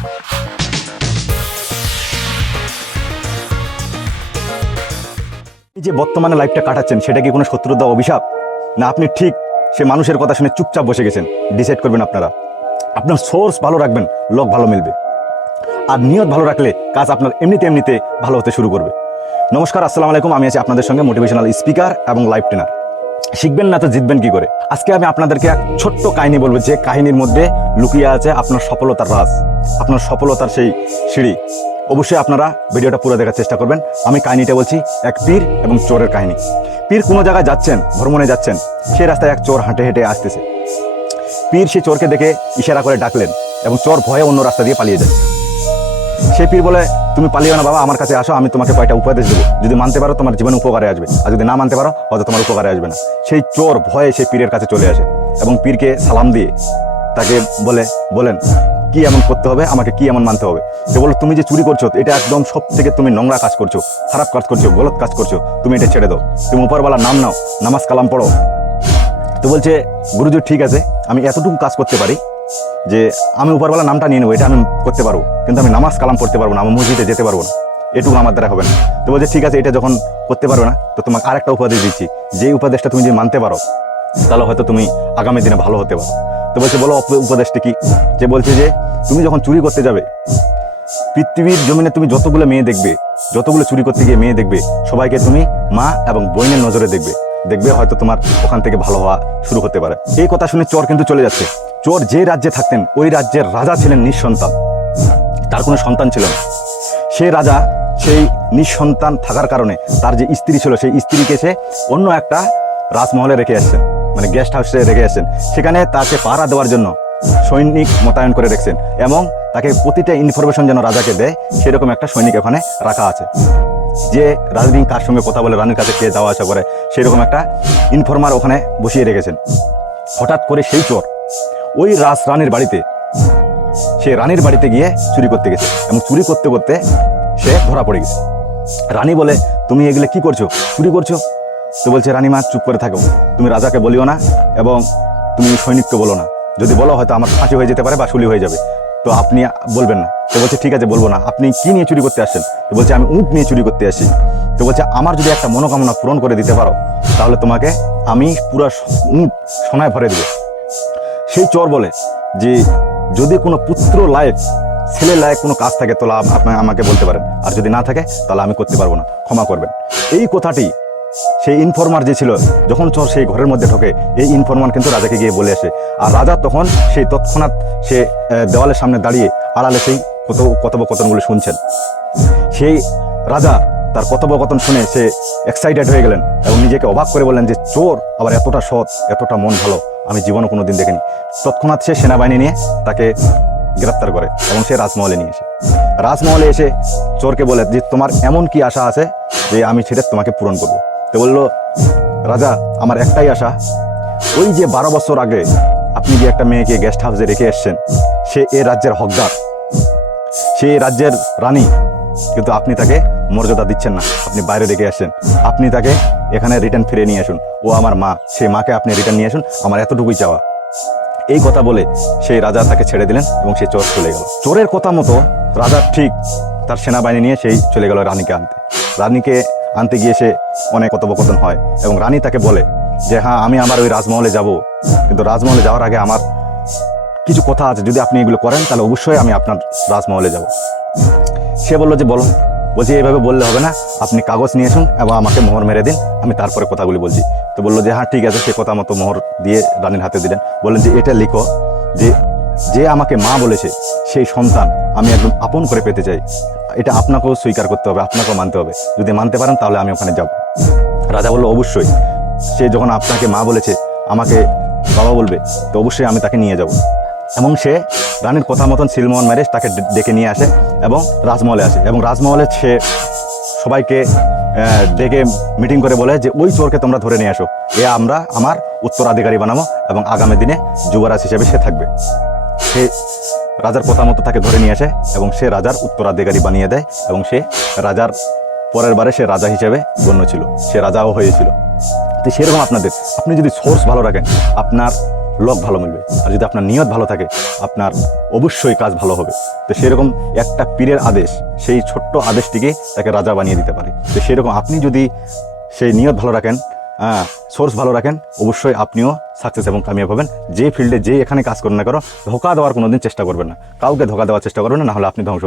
যে বর্তমানে লাইফটা কাটাচ্ছেন, সেটা কি কোনো শত্রুতা অভিশাপ? না, আপনি ঠিক সে মানুষের কথা শুনে চুপচাপ বসে গেছেন। ডিসাইড করবেন আপনারা। আপনার সোর্স ভালো রাখবেন লোক ভালো মিলবে। আর নিয়ত ভালো রাখলে কাজ আপনার এমনিতে এমনিতে ভালো হতে শুরু করবে। নমস্কার, আসসালামু আলাইকুম। আমি আছি আপনাদের সঙ্গে মোটিভেশনাল স্পিকার এবং লাইফ ট্রেনার শিখবেন না তো জিতবেন কি করে? আজকে আমি আপনাদেরকে এক ছোট্ট কাহিনী বলব, যে কাহিনীর মধ্যে লুকিয়ে আছে আপনার সফলতার রাজ, আপনার সফলতার সেই সিঁড়ি। অবশ্যই আপনারা ভিডিওটা পুরো দেখার চেষ্টা করবেন। আমি কাহিনীটা বলছি এক পীর এবং চোরের কাহিনী। পীর কোনো জায়গায় যাচ্ছেন, ভ্রমণে যাচ্ছেন সেই রাস্তায় এক চোর হাঁটে হেঁটে আসতেছে। পীর সেই চোরকে দেখে ইশারা করে ডাকলেন এবং চোর ভয়ে অন্য রাস্তা দিয়ে পালিয়ে যাচ্ছে সেই পীর বলে, তুমি পালিও না বাবা, আমার কাছে আসো, আমি তোমাকে কয়টা উপদেশ দেবো। যদি মানতে পারো, তোমার জীবনে উপকারে আসবে। আর যদি না মানতে পারো, হয়তো তোমার উপকারে আসবে না। সেই চোর ভয়ে সেই পীরের কাছে চলে আসে এবং পীরকে সালাম দিয়ে তাকে বলে, বলেন, কি এমন করতে হবে? আমাকে কি এমন মানতে হবে? সে বলল তুমি যে চুরি করছ, এটা একদম সব থেকে তুমি নোংরা কাজ করছ, খারাপ কাজ করছ, গলত কাজ করছ, তুমি এটা ছেড়ে দাও। তুমি উপরওয়ালার নাম নাও, নামাজ কালাম পড়ো। তো বলছে, গুরুজি, ঠিক আছে, আমি এতটুকু কাজ করতে পারি যে আমি উপরওয়ালা নামটা নিয়ে নেব, এটা আমি করতে পারব। কিন্তু আমি নামাজ কালাম পড়তে পারব না, আমি মসজিদে যেতে পারব না। এটুকু আমার দ্বারা হবে না। তো বলছে, ঠিক আছে, এটা যখন করতে পারো না, তো তোমাকে আরেকটা উপদেশ দিচ্ছি। যে উপদেশটা তুমি যদি মানতে পারো, তাহলে হয়তো তুমি আগামী দিনে ভালো হতে পারো। তো বলছে, বলো উপ- উপদেশটা কি? যে বলছে যে, তুমি যখন চুরি করতে যাবে, পৃথিবীর জমিনে তুমি যতগুলো মেয়ে দেখবে, যতগুলো চুরি করতে গিয়ে মেয়ে দেখবে, সবাইকে তুমি মা এবং বোনের নজরে দেখবে। দেখবে হয়তো তোমার ওখান থেকে ভালো হওয়া শুরু হতে পারে। এই কথা শুনে চর কিন্তু চলে যাচ্ছে। চোর যে রাজ্যে থাকতেন, ওই রাজ্যের রাজা ছিলেন নিঃসন্তান। তার কোনো সন্তান ছিল না। সে রাজা সেই নিঃসন্তান থাকার কারণে তার যে স্ত্রী ছিল, সেই স্ত্রীকে সে অন্য একটা রাজমহলে রেখে আসছেন মানে গেস্ট হাউসে রেখে আসছেন। সেখানে তাকে পাহারা দেওয়ার জন্য সৈনিক মোতায়েন করে রেখেছেন এবং তাকে প্রতিটা ইনফরমেশন যেন রাজাকে দেয়, সেরকম একটা সৈনিক ওখানে রাখা আছে। যে রাজনীতি কার সঙ্গে কথা বলে, রানীর কাছে কে যাওয়া আসা করে, সেরকম একটা ইনফরমার ওখানে বসিয়ে রেখেছেন। হঠাৎ করে সেই চোর ওই রাজ রানীর বাড়িতে। সে রানীর বাড়িতে গিয়ে চুরি করতে গেছে এবং চুরি করতে করতে সে ধরা পড়ে গেছে। রানী বলে, তুমি এগুলো কি করছ? চুরি করছ? তো বলছে, রানীমা, চুপ করে থাকো। তুমি রাজাকে বলিও না এবং তুমি সৈনিককে বলো না। যদি বলো, হয়তো আমার ফাঁসি হয়ে যেতে পারে বা শুলি হয়ে যাবে। তো আপনি বলবেন না। তো বলছে, ঠিক আছে, বলব না। আপনি কি নিয়ে চুরি করতে আসছেন? তো বলছে, আমি উঁট নিয়ে চুরি করতে আসি তো বলছে, আমার যদি একটা মনোকামনা পূরণ করে দিতে পারো, তাহলে তোমাকে আমি পুরো উঁট সোনায় ভরে দেবো। সেই চর বলে যে যদি কোনো পুত্র লায়ক, ছেলে লায়ক কোনো কাজ থাকে, তাহলে আপ- আপনি আমাকে বলতে পারেন। আর যদি না থাকে, তাহলে আমি করতে পারব না। ক্ষমা করবেন। এই কথাটি সেই ইনফরমার যে ছিল, যখন চর সেই ঘরের মধ্যে ঢোকে, এই ইনফরমার কিন্তু রাজাকে গিয়ে বলে আসে। আর রাজা তখন সেই তৎক্ষণাৎ সে দেওয়ালের সামনে দাঁড়িয়ে আড়ালে সেই কত কথোপকথনগুলো শুনছেন। সেই রাজা তার কথোপকথন শুনে সে এক্সাইটেড হয়ে গেলেন এবং নিজেকে অবাক করে বললেন যে, চোর, আবার এতটা সৎ, এতটা মন ভালো, আমি জীবনে কোনো দিন দেখিনি। তৎক্ষণাৎ সে সেনাবাহিনী নিয়ে তাকে গ্রেপ্তার করে এবং সে রাজমহলে নিয়ে এসে। রাজমহলে এসে চোরকে বলে যে, তোমার এমন কি আশা আছে যে আমি সেটা তোমাকে পূরণ করব? তো বলল, রাজা, আমার একটাই আশা। ওই যে বারো বছর আগে আপনি যে একটা মেয়েকে গেস্ট হাউসে রেখে এসছেন, সে এ রাজ্যের হকদার। সে রাজ্যের রানী। কিন্তু আপনি তাকে মর্যাদা দিচ্ছেন না। আপনি বাইরে রেখে আসছেন। আপনি তাকে এখানে রিটার্ন ফিরে নিয়ে আসুন। ও আমার মা। সেই মাকে আপনি রিটার্ন নিয়ে আসুন। আমার এতটুকুই চাওয়া। এই কথা বলে সেই রাজা তাকে ছেড়ে দিলেন এবং সে চোর চলে গেল। চোরের কথা মতো রাজা ঠিক তার সেনাবাহিনী নিয়ে সেই চলে গেল রানীকে আনতে। রানীকে আনতে গিয়ে সে অনেক কথোপকথন হয় এবং রানী তাকে বলে যে হ্যাঁ আমি আমার ওই রাজমহলে যাব। কিন্তু রাজমহলে যাওয়ার আগে আমার কিছু কথা আছে। যদি আপনি এগুলো করেন, তাহলে অবশ্যই আমি আপনার রাজমহলে যাব। সে বলল যে বলো বলছি, এইভাবে বললে হবে না। আপনি কাগজ নিয়ে আসুন এবং আমাকে মোহর মেরে দিন। আমি তারপরে কথাগুলি বলছি। তো বলল যে হ্যাঁ ঠিক আছে। সে কথা মতো মোহর দিয়ে রানীর হাতে দিলেন। বললেন যে, এটা লিখো যে যে আমাকে মা বলেছে, সেই সন্তান আমি একদম আপন করে পেতে চাই। এটা আপনাকেও স্বীকার করতে হবে, আপনাকেও মানতে হবে। যদি মানতে পারেন, তাহলে আমি ওখানে যাব। রাজা বলল, অবশ্যই। সে যখন আপনাকে মা বলেছে, আমাকে বাবা বলবে, তো অবশ্যই আমি তাকে নিয়ে যাব। এবং সে রানীর কথা মতন সিলমোহন ম্যারেজ তাকে ডেকে নিয়ে আসে। এবং রাজমহলে আসে এবং রাজমহলে সে সবাইকে ডেকে মিটিং করে বলে যে, ওই চোরকে তোমরা ধরে নিয়ে আসো। এ আমরা আমার উত্তরাধিকারী বানাবো এবং আগামী দিনে যুবরাজ হিসেবে সে থাকবে। সে রাজার কথা মতো তাকে ধরে নিয়ে আসে এবং সে রাজার উত্তরাধিকারী বানিয়ে দেয় এবং সে রাজার পরের বারে সে রাজা হিসেবে গণ্য ছিল। সে রাজাও হয়েছিল। তো সেরকম আপনাদের, আপনি যদি সোর্স ভালো রাখেন, আপনার লক ভালো মিলবে। আর যদি আপনার নিয়ত ভালো থাকে, আপনার অবশ্যই কাজ ভালো হবে। তো সেরকম একটা পীরের আদেশ, সেই ছোট্ট আদেশটিকে তাকে রাজা বানিয়ে দিতে পারে। তো সেরকম আপনি যদি সেই নিয়ত ভালো রাখেন হ্যাঁ সোর্স ভালো রাখেন, অবশ্যই আপনিও সাকসেস এবং কামিয়াব হবেন। যে ফিল্ডে যে এখানে কাজ করুন না করো ধোকা দেওয়ার কোনো দিন চেষ্টা করবেন না। কাউকে ধোকা দেওয়ার চেষ্টা করবেন না হলে আপনি ধ্বংস